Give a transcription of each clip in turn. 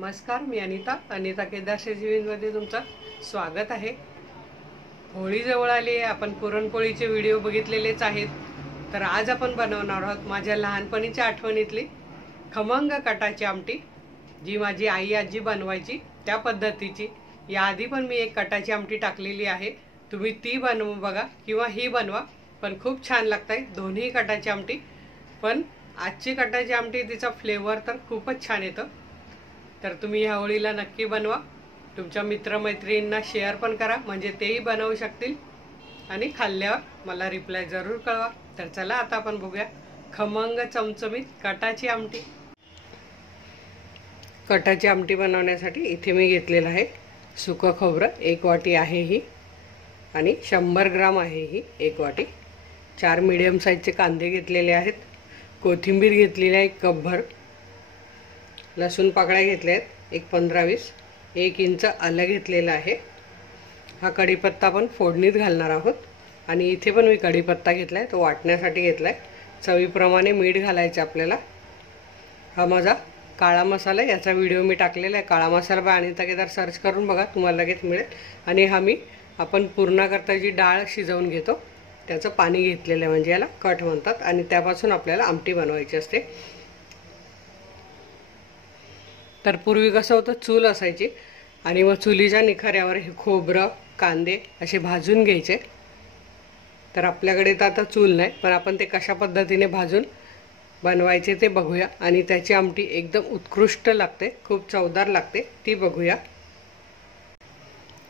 नमस्कार, मी अनिता केदार शेजीविनमध्ये तुमचं स्वागत आहे। होळी जवळ आली आहे, आपण पुरणपोळीचे व्हिडिओ बघितलेलेच आहेत। तर आज आपण बनवणार आहोत माझ्या लहानपणीच्या आठवणीतली खमंग कटाची आमटी, जी माझी आई आजी बनवायची त्या पद्धतीची। याआधी पण मी एक कटाची आमटी टाकलेली आहे, तुम्ही ती बनवू बघा किंवा ही बनवा, पण खूप छान लागते दोन्ही कटाची आमटी। पण आजची कटाची आमटी तिचा फ्लेवर तर खूपच छान येतो। तर तुम्ही ह्या होळीला नक्की बनवा, तुमच्या मित्रमैत्रिणींना शेअर पण करा, म्हणजे तेही बनवू शकतील आणि खाल्ल्यावर मला रिप्लाय जरूर कळवा। तर चला आता आपण बघूया खमंग चमचमीत कटाची आमटी। कटाची आमटी बनवण्यासाठी इथे मी घेतलेलं आहे सुकं खोबरं, 1 वाटी आहे ही, आणि 100 ग्राम आहे ही 1 वाटी। 4 मीडियम साईजचे कांदे घेतलेले आहेत, कोथिंबीर घेतलेली आहे 1 कपभर, लसूण पाकळ्या घेतल्या आहेत 1 15-20, 1 इंच आलं घेतलेलं आहे। हा कढीपत्ता पण फोडणीत घालणार आहोत, आणि इथे पण मी कढीपत्ता घेतलाय, तो वाटण्यासाठी घेतलाय। चवीप्रमाणे मीठ घालायचं आपल्याला। हा माझा काळा मसाला, याचा व्हिडिओ मी टाकलेला आहे, काळा मसाला बाय अनिता केदार सर्च करून बघा, तुम्हाला लगेच मिळेल। आणि हा मी आपण पुरणाकरता जी डाळ शिजवून घेतो त्याचं पाणी घेतलेलं आहे, म्हणजे याला कट म्हणतात, आणि त्यापासून आपल्याला आमटी बनवायची असते। तर पूर्वी कसं होतं, चूल असायची आणि मग चुलीच्या निखाऱ्यावर हे खोबरं कांदे असे भाजून घ्यायचे। तर आपल्याकडे तर आता चूल नाही, पण आपण ते कशा पद्धतीने भाजून बनवायचे ते बघूया, आणि त्याची आमटी एकदम उत्कृष्ट लागते, खूप चवदार लागते, ती बघूया।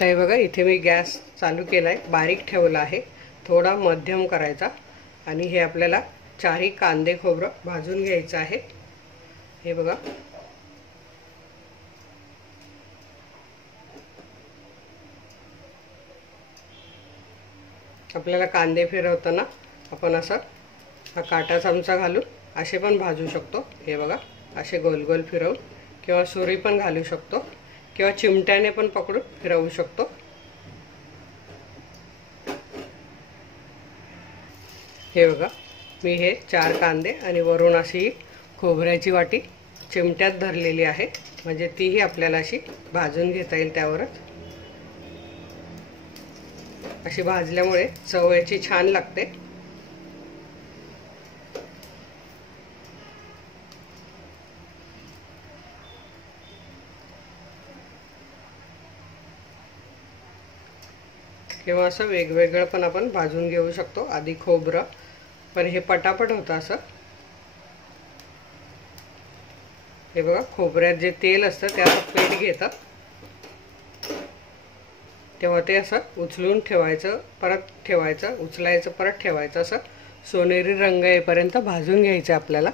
तर बघा, इथे मी गॅस चालू केला आहे, बारीक ठेवला आहे, थोडा मध्यम करायचा, आणि हे आपल्याला 4 कांदे खोबरं भाजून घ्यायचं आहे। हे बघा, आपल्याला कांदे फिरवताना आपण असं हा काटा चमचा घालून असे पण भाजू शकतो। हे बघा, असे गोल गोल फिरवून, किंवा सुरी पण घालू शकतो, किंवा चिमट्याने पण पकडून फिरवू शकतो। हे बघा, मी हे 4 कांदे आणि वरून अशी खोबऱ्याची वाटी चिमट्यात धरलेली आहे, म्हणजे तीही आपल्याला अशी भाजून घेता येईल त्यावरच। अशी भाजल्यामुळे चव याची छान लागते। किंवा असं वेगवेगळं पण आपण भाजून घेऊ शकतो, आधी खोबरं, पण हे पटापट होतं असं। हे बघा, खोबऱ्यात जे तेल असतं ते असं पेट घेतं, तेव्हा ते असं उचलून ठेवायचं, परत ठेवायचं, उचलायचं, परत ठेवायचं, असं सोनेरी रंग येईपर्यंत भाजून घ्यायचं आपल्याला।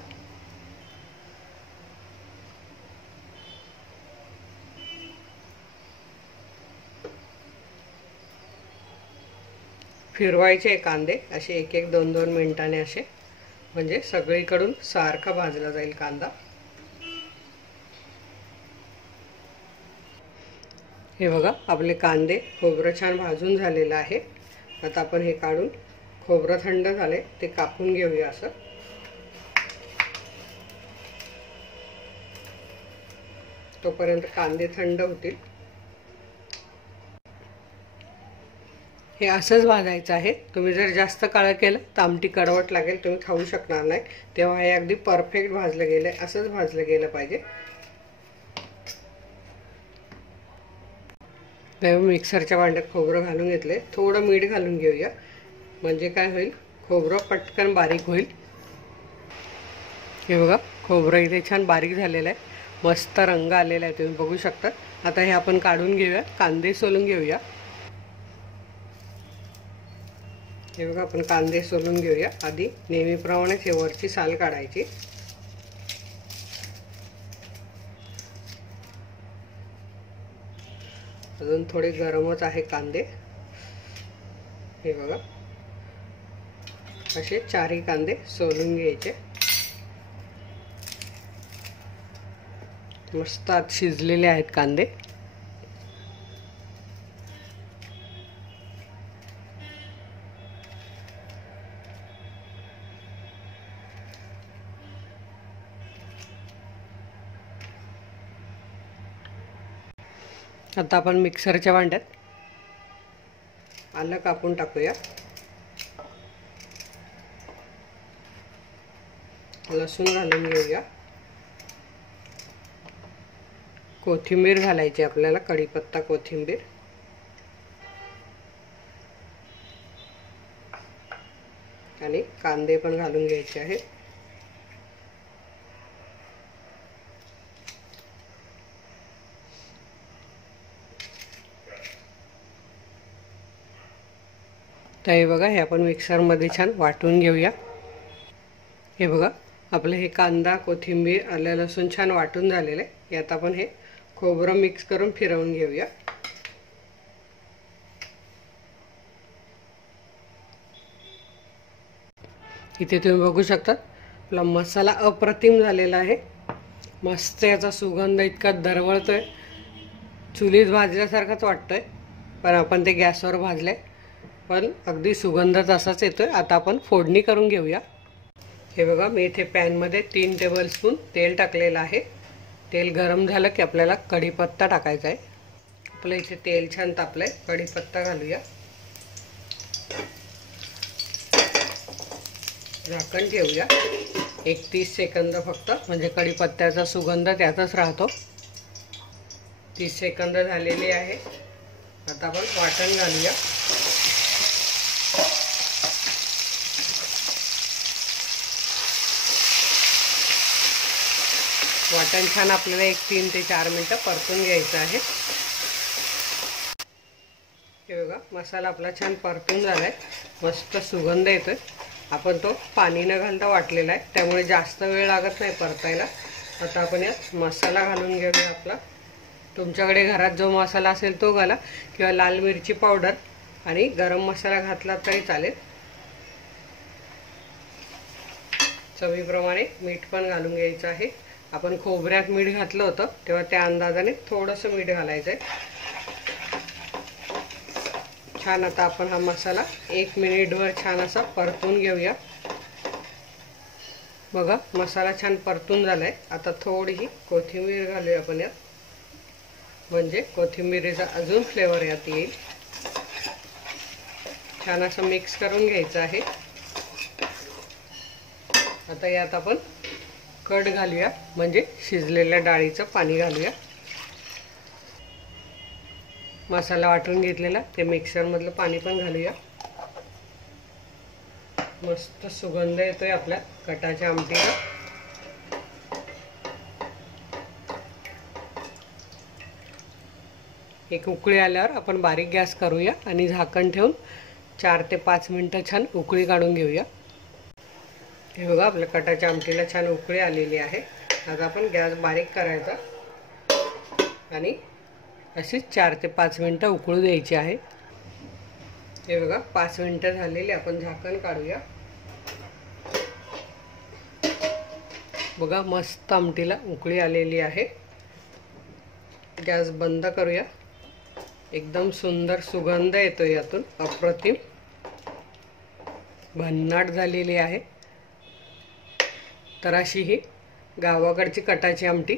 फिरवायचे कांदे असे 1-1 2-2 मिनिटांनी असे, म्हणजे सगळीकडून सारखा भाजला जाईल कांदा। हे बघा, आपले कांदे खोबरं छान भाजून झालेलं आहे। आता आपण हे काढून, खोबरं थंड झाले ते कापून घेऊया असं। तोपर्यंत कांदे थंड होतील। हे असंच भाजायचं आहे, तुम्ही जर जास्त काळं केलं तर आमटी कडवट लागेल, तुम्ही खाऊ शकणार नाही। तेव्हा हे अगदी परफेक्ट भाजलं गेलं, असंच भाजलं गेलं पाहिजे। मिक्सरच्या भांड्यात खोबरं घालून घेतले, थोडं मीठ घालून घेऊया, म्हणजे काय होईल, खोबरं पटकन बारीक होईल। हे बघा, खोबरं इथे छान बारीक झालेलं आहे, मस्त रंग आलेला आहे, तुम्ही बघू शकता। आता हे आपण काढून घेऊया, कांदे सोलून घेऊया। हे बघा, आपण कांदे सोलून घेऊया। आधी नेहमीप्रमाणेच हे वरची साल काढायची। अजून थोडे गरमच आहे कांदे। हे बघा, असे 4 कांदे सोलून घ्यायचे। मस्त आत शिजलेले आहेत कांदे। आता आपण मिक्सरच्या भांड्यात आलं कापून टाकूया, लसूण घालून घेऊया, कोथिंबीर घालायची आपल्याला, कढीपत्ता कोथिंबीर, आणि कांदे पण घालून घ्यायचे आहेत. तर हे बघा, हे आपण मिक्सरमध्ये छान वाटून घेऊया. हे बघा, आपलं हे कांदा कोथिंबीर आलं लसूण छान वाटून झालेलं आहे. यात आपण हे खोबरं मिक्स करून फिरवून घेऊया. इथे तुम्ही बघू शकता आपला मसाला अप्रतिम झालेला आहे. मस्त याचा सुगंध इतका दरवळतोय, चुलीत भाजल्यासारखाच वाटतोय, पण आपण ते गॅसवर भाजले, पण अगदी सुगंधच असाच येतोय. आता आपण फोडणी करून घेऊया. हे बघा, मी इथे पॅनमध्ये 3 टेबलस्पून तेल टाकलेलं आहे. तेल गरम झालं की आपल्याला कढीपत्ता टाकायचा आहे. आपलं इथे तेल छान तापलंय, कढीपत्ता घालूया, झाकण ठेवूया 30 सेकंद फक्त, म्हणजे कढीपत्त्याचा सुगंध त्यातच राहतो. 30 सेकंद झालेले आहे. आता आपण वाटण घालूया. वाटण छान आपल्याला 3 ते 4 मिनिटं परतून घ्यायचं आहे. हे बघा, मसाला आपला छान परतून झालाय, मस्त सुगंध येतोय. आपण तो पाणी न घालता वाटलेला आहे, त्यामुळे जास्त वेळ लागत नाही परतायला. आता आपण यात मसाला घालून घेऊया आपला. तुमच्याकडे घरात जो मसाला असेल तो घाला, किंवा लाल मिरची पावडर आणि गरम मसाला घातला तरी चालेल. चवीप्रमाणे मीठ पण घालून घ्यायचं आहे. आपण खोबऱ्यात मीठ घातलं होतं तेव्हा त्या अंदाजाने थोडंसं मीठ घालायचं आहे. छान आता आपण हा मसाला 1 मिनिटभर छान असा परतून घेऊया. बघा, मसाला छान परतून झालाय. आता थोडीशी कोथिंबीर घालूया आपण यात, म्हणजे कोथिंबीरीचा अजून फ्लेवर यात येईल. छान असं मिक्स करून घ्यायचं आहे. आता यात आपण कढ घालूया, म्हणजे शिजलेल्या डाळीचं पाणी घालूया. मसाला वाटून घेतलेला ते मिक्सरमधलं पाणी पण घालूया. मस्त सुगंध येतोय आपल्या कटाच्या आमटीला. एक उकळी आल्यावर आपण बारीक गॅस करूया आणि झाकण ठेवून 4 ते 5 मिनिटं छान उकळी काढून घेऊया. हे बघा, आपल्या कटाच्या आमटीला छान उकळी आलेली आहे. आता आपण गॅस बारीक करायचा आणि अशी 4 ते 5 मिनिटं उकळू द्यायची आहे. हे बघा, 5 मिनिटं झालेली. आपण झाकण काढूया. बघा, मस्त आमटीला उकळी आलेली आहे. गॅस बंद करूया. एकदम सुंदर सुगंध येतो यातून, अप्रतिम भन्नाट झालेली आहे. तर अशी ही गावाकडची कटाची आमटी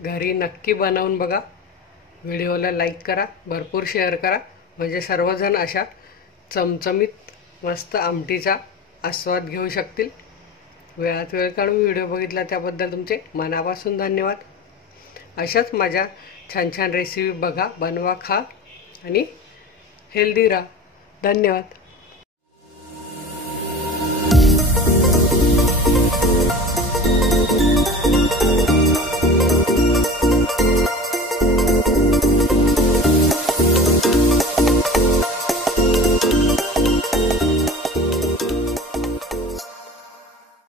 घरी नक्की बनवून बघा. व्हिडिओला लाईक करा, भरपूर शेअर करा, म्हणजे सर्वजण अशा चमचमीत मस्त आमटीचा आस्वाद घेऊ शकतील. वेळात वेळ काढून व्हिडिओ बघितला त्याबद्दल तुमचे मनापासून धन्यवाद. अशाच माझ्या छान छान रेसिपी बघा, बनवा, खा आणि हेल्दी राहा. धन्यवाद.